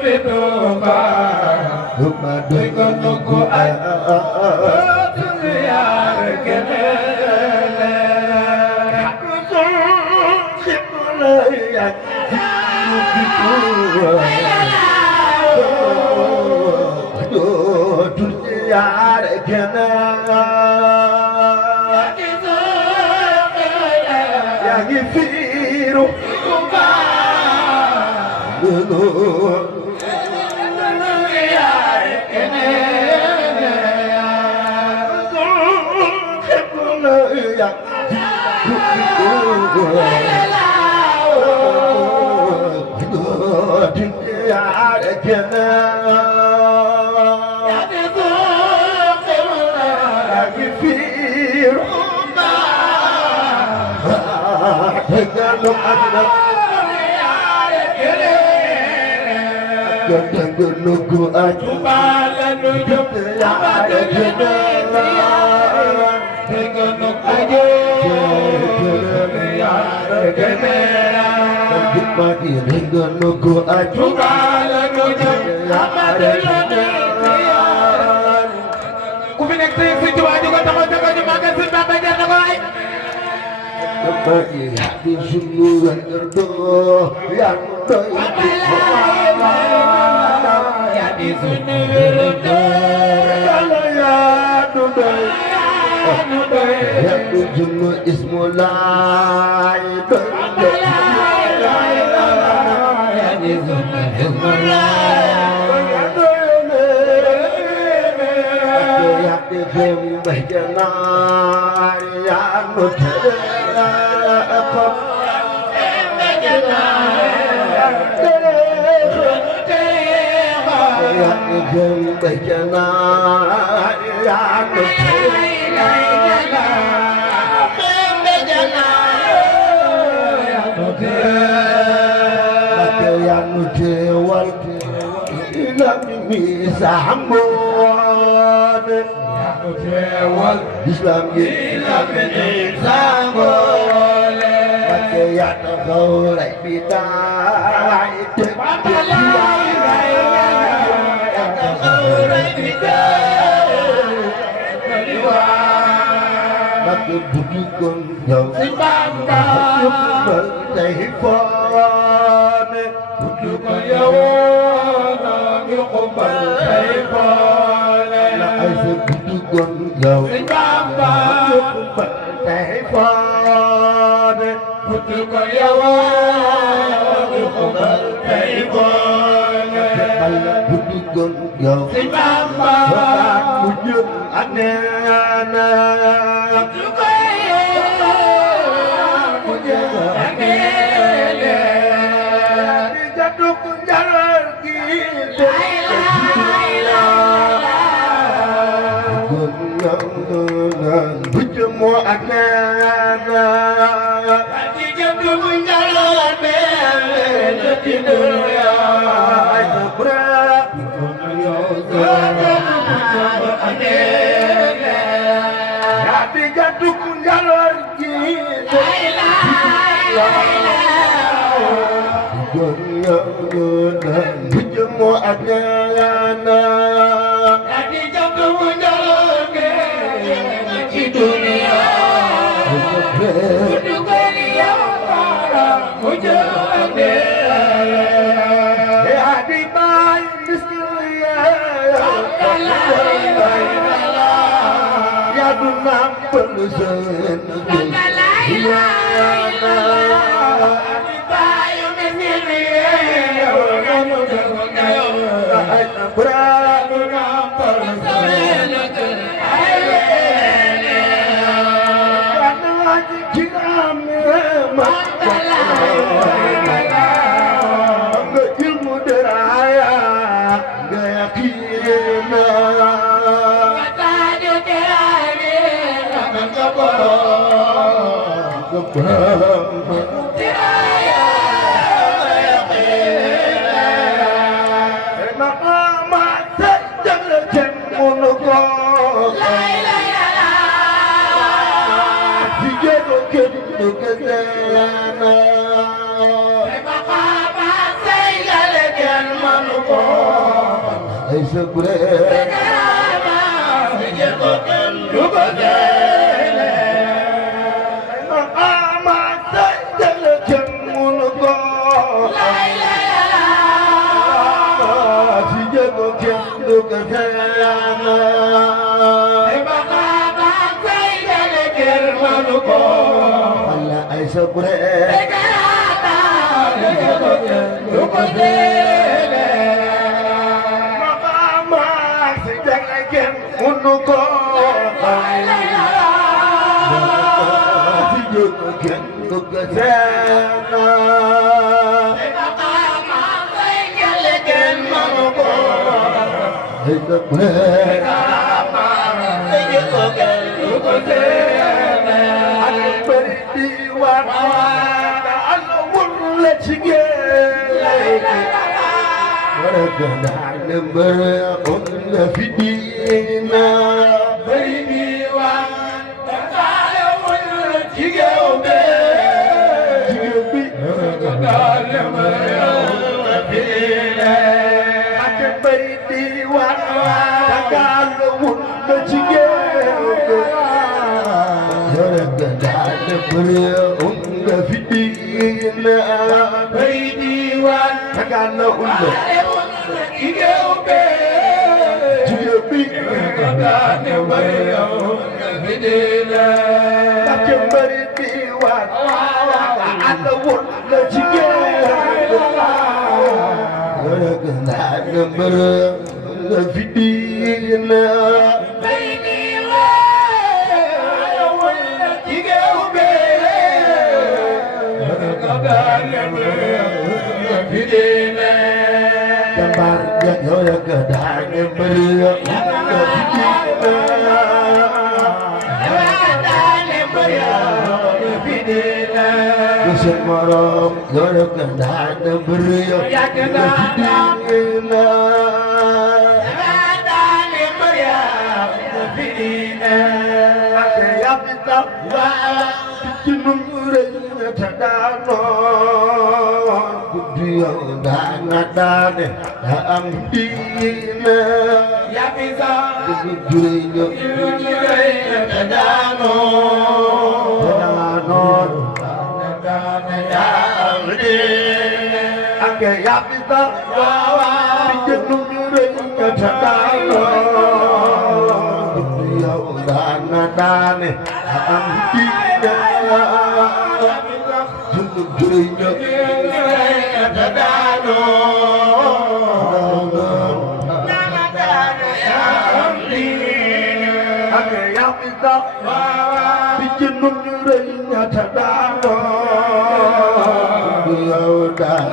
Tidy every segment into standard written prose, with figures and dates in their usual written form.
Tuuba ma doy ko nugu ay ziyaar keneen xibla yaa nugi Tuuba dootu ziyaar keneen yaa ngi fiiru Nugu aja balanu jub amadu jene tegonu aja yaar kene mati nugu aja balanu jub amadu jene ku fi nekk Sëriñ Tuubaa ju ko taxaw ca ko ñu magal si Bamba jar na ko ay mati di sunu wërdo ya doy di sunu wërdo ya doy ya sunu ismullah doy ya di sunu ismullah ya di sunu bahjana ya nutere ko ya di bahjana ya nutere Sambon Islam Sambon ya tahu lại bidai Maka budi con dầu Bamba Thầy phone Budi con dầu Ai sẽ budi con dầu Bamba Thầy phone Budi con dầu thầy phone Budi con dầu Bamba Budi anh em Mo akana Ati jadu menjalan bel di dunia Ayubra Ati jadu kunjalor gitu Dunia Bujuk mo akana Ati jadu menjalan di dunia Hãy subscribe sabure Allah ay sabure maqama si jangay ken munu ko si jog ken dug sena maqama si jangay ken munu ko ay sabure si jog ken dug sena ورقنا نمر قلنا في دينا بيني وانت ولا تجاوبي ورقنا نمر في دينا بيني وانت ولا تجاوبي ورقنا نمر قلنا في دينا بيني وانت ولا Semaram, yorak dan beriak, fidina. Dan beriak, fidina. Ada kita bikinum rena tadano, kudiya dan adane, daam fidina. Ya bisa, kudurinya, rena tadano, tadano. Ake yapita bikinum rena tadano kudiya dana dane amdina jundurinya rena tadano dana dane amdina ake yapita bikinum rena tadano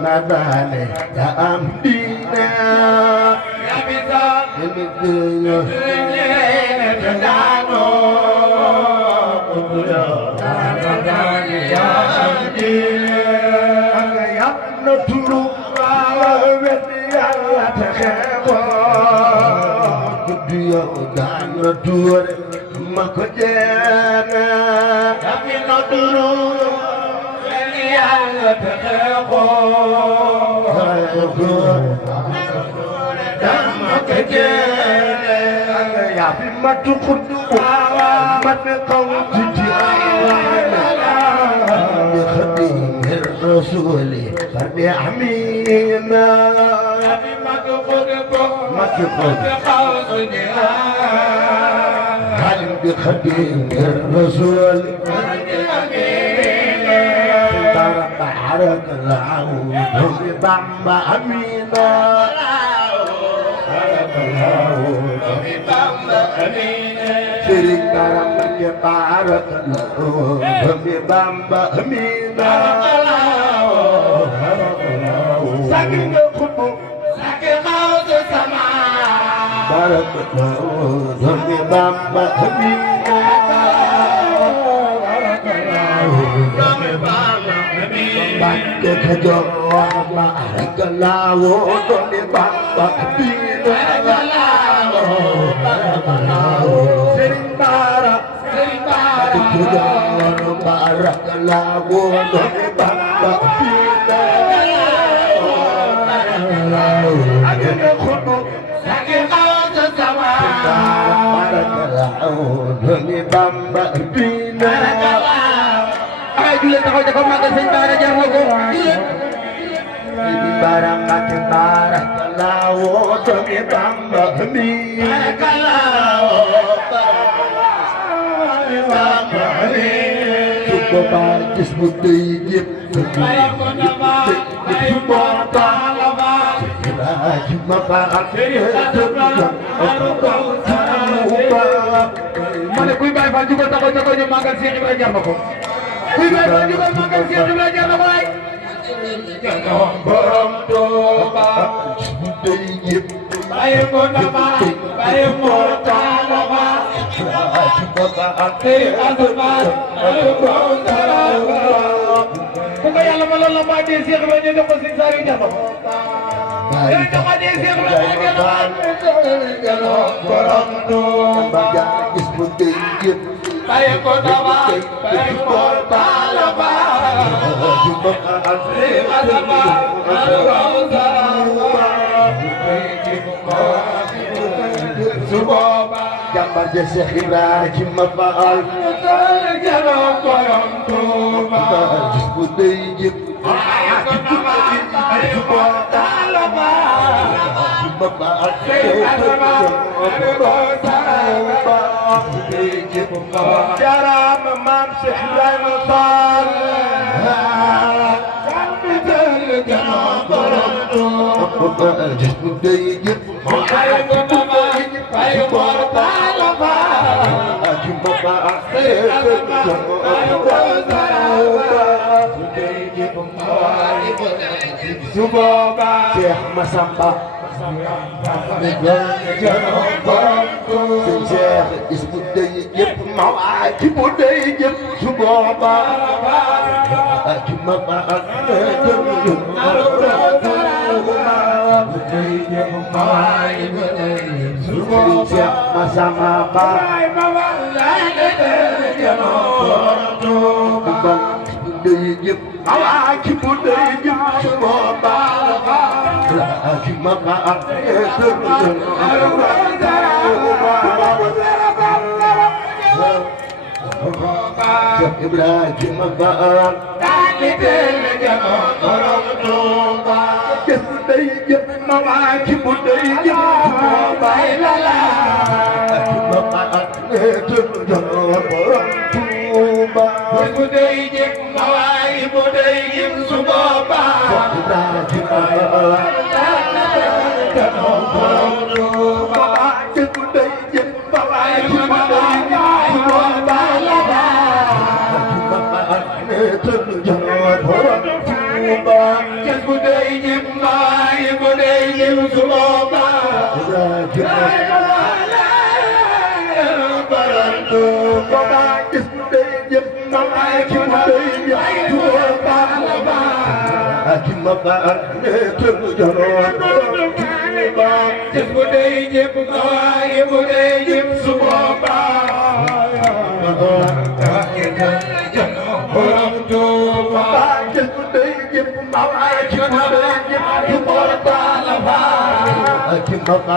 nadane ya amdina ya bisa demikian nadano nadane ya amdina agayat naturu wadiya takhaba kudiya dan nadur makjana tapi naturu ya fi matu kudu mat kau jiji bi khadim rasul fardi amina ya fi matu kudu kau jiji halim bi khadim rasul fardi amina بارك الله بامبا امينا بارك الله بامبا امينا سيرين كرام بارك الله بامبا امينا بارك الله ساكن خطو ساكن خوت السماء بارك الله بامبا امينا بارك الله بامبا Bande kejong barakallahu doni bamba dina barakallahu sering bara kejong barakallahu doni bamba dina barakallahu agak kudu agak doomi Bamba bina ay juleen taxaw ca ko magal sëñ Bara jar na ko juleen di bara Mbàkke barakallahu doomi Bamba bina suko ba gis bu dey yëpp ma ne kuy Baay Faal jugal taxaw ca ko ñu magal Cheikh Ibra jar na ko kuy Baay Faal jugal magal Cheikh Ibra jar na ko ay borom Tuuba dey yëpp ay ko na ma ay mo ta la ma ku ko Yàlla ma lool la ma dee Cheikh Ibra ñu ko Sëñ Saaliw jar na ko ay ko ma dee Cheikh Ibra jar na ko borom Tuuba gis bu dey yëpp ay ko na ma ay mo ta la ma jàmbar ja Cheikh Ibrahima Fall jalo borom Tuuba gis bu dey yëpp jarama maam Cheikh Ibrahima Fall gis bu dey yëpp Suboba Cheikh Massamba Sëñ Cheikh gis bu dey yëpp ma waay ci bu dey yëpp Suboba ci ma ba Cheikh Massamba ba dey yëpp awa ci bu dey yëpp Suboba ci ma ba Cheikh Ibrahima Ba daani del jano borom Tuuba gis bu dey yëpp ma waa ci bu dey yëpp Suboba la la ci ma ba jano borom Tuuba gis bu dey yëpp ma waa ci bu dey yëpp Suboba jano borom Tuuba gis bu dey yëpp ma waa ci bu dey yëpp Suboba la la gis bu dey yëpp ma waa ci bu dey yëpp Suboba gis bu dey yëpp ma waa ci bu dey yëpp Suboba ci ma ba gis bu dey yëpp ma waa ci bu dey yëpp Suboba borom Tuuba gis bu dey yëpp ma waa ci bu dey yëpp Suboba ci ma ba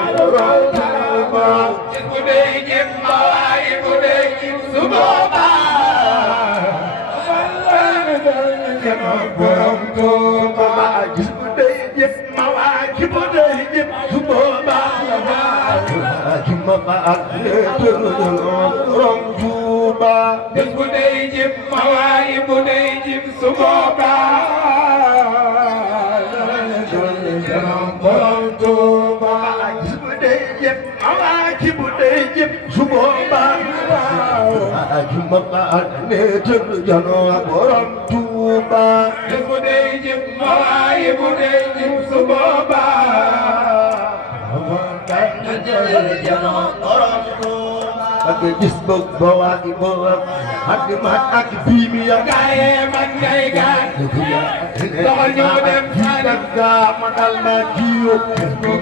borom Tuuba gis bu dey yëpp ma waa ci bu dey yëpp Suboba borom Tuuba gis bu dey yëpp ma waa ci bu dey yëpp Suboba ci ma ba borom Tuuba gis bu dey yëpp ma waa ci bu dey yëpp Suboba borom Tuuba gis bu dey yëpp ma waa ci bu dey yëpp Suboba ci ma ba borom Tuuba gis bu dey yëpp ma waa ci bu dey yëpp Suboba ak gis bëgg ba waa gi ba ak mat ak bii mi ya gaaye man ngay gaay doxal ñoo dem ga ma dal na jiyo bu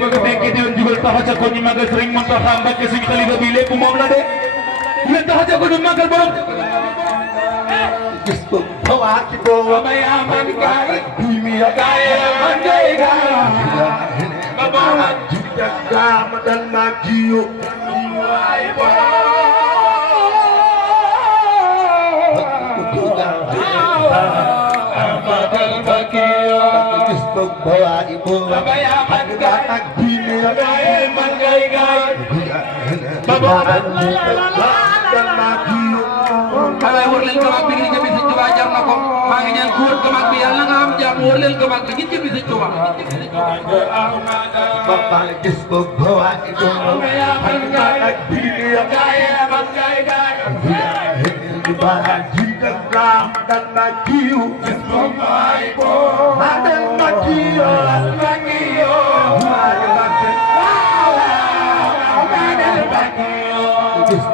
bëgg fekke di jugal taxaw ca ko ñu magal Sëriñ Muntaxa Mbakke suñu xalifa bi lépp moom la de ñu taxaw ca ko ñu magal borom gis bëgg ba waa gi ba may aman gaay bii mi ya gaaye man ngay gaay ba jagam dan magiyo bawa ibu bayaman gay bini man gay gay babaran dan magiyo xale wër leen ko mag bi ngi jëmi Sëñ Tuubaa jar na ko maa ngi ñaan ku wër ko mag bi yàlla nga am jàmm wër leen ko mag bi ngi jëmi Sëñ Tuubaa bapak gis bawa ibu bayaman gay bini man gay gay babaran jagam dan magiyo dan magiyo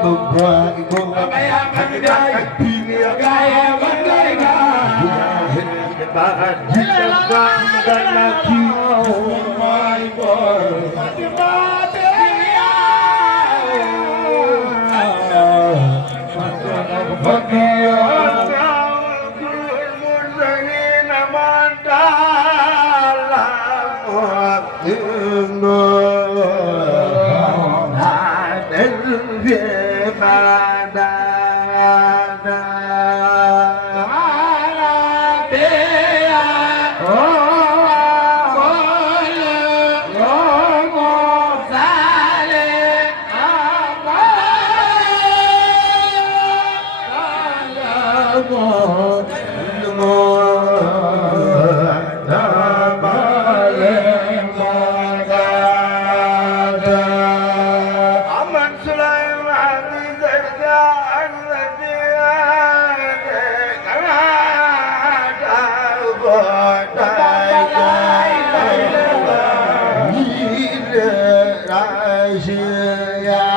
Bawa ibu bayaman gay bini gaya bandai gaya bahan jika dan lagi my boy mati mati ya bagian murni namandala Raja